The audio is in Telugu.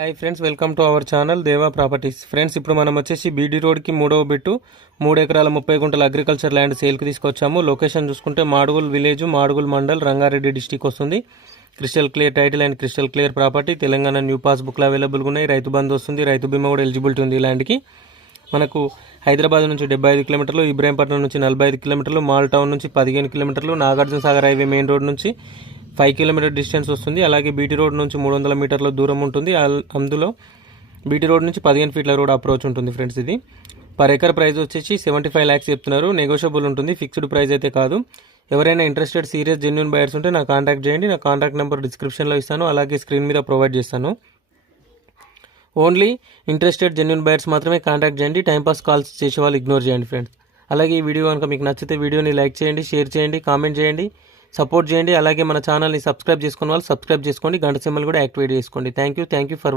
Hi friends, welcome to our channel దేవా ప్రాపర్టీస్. ఫ్రెండ్స్, ఇప్పుడు మనం వచ్చేసి బీడీ రోడ్కి 3వ బిట్టు 3 ఎకరాల 30 గుంటల అగ్రికల్చర్ ల్యాండ్ సేల్కి తీసుకొచ్చాము. లొకేషన్ చూసుకుంటే మాడుగుల్ విలేజ్, మాడుగుల్ మండల్, రంగారెడ్డి డిస్టిక్ వస్తుంది. Crystal clear title and crystal clear property. Telangana new పాస్బుక్లు అవైలబుల్గా ఉన్నాయి. రైతు బంధు వస్తుంది, రైతు బీమా కూడా ఎలిజిబిలిటీ ఉంది. ఈ ల్యాండ్కి మనకు హైదరాబాద్ నుంచి 75 కిలోమీటర్లు, ఇబ్రాహీంపట్నం నుంచి 45 కిలోమీటర్లు, మాల్ టౌన్ నుంచి 15 కిలోమీటర్లు, Nagarjuna Sagar highway main road నుంచి 5 కిలోమీటర్ డిస్టెన్స్ వస్తుంది. అలాగే బీటీ రోడ్ నుంచి 300 మీటర్ల దూరం ఉంటుంది. అందులో బీటీ రోడ్ నుంచి 15 ఫీట్ల రోడ్ అప్రోచ్ ఉంటుంది. ఫ్రెండ్స్, ఇది పర్ ఎకర్ ప్రైస్ వచ్చేసి 75 lakhs చెప్తున్నారు. నెగోషియబుల్ ఉంటుంది, ఫిక్స్డ్ ప్రైస్ అయితే కాదు. ఎవరైనా ఇంట్రెస్టెడ్ సీరియస్ జెన్యూన్ బయర్స్ ఉంటే నాకు కాంటాక్ట్ చేయండి. నా కాంటాక్ట్ నెంబర్ డిస్క్రిప్షన్లో ఇస్తాను, అలాగే స్క్రీన్ మీద ప్రొవైడ్ చేస్తాను. ఓన్లీ ఇంట్రెస్టెడ్ జెన్యూన్ బయర్స్ మాత్రమే కాంటాక్ట్ చేయండి. టైంపాస్ కాల్స్ చేసే వాళ్ళు ఇగ్నోర్ చేయండి. ఫ్రెండ్స్, అలాగే ఈ వీడియో కనుక మీకు నచ్చితే వీడియోని లైక్ చేయండి, షేర్ చేయండి, కామెంట్ చేయండి, సపోర్ట్ చేయండి. అలాగే మన ఛానల్ని సబ్స్క్రైబ్ చేసుకున్న వాళ్ళు సబ్స్క్రైబ్ చేసుకోండి, గంట సింబల్ కూడా యాక్టివేట్ చేసుకోండి. Thank you for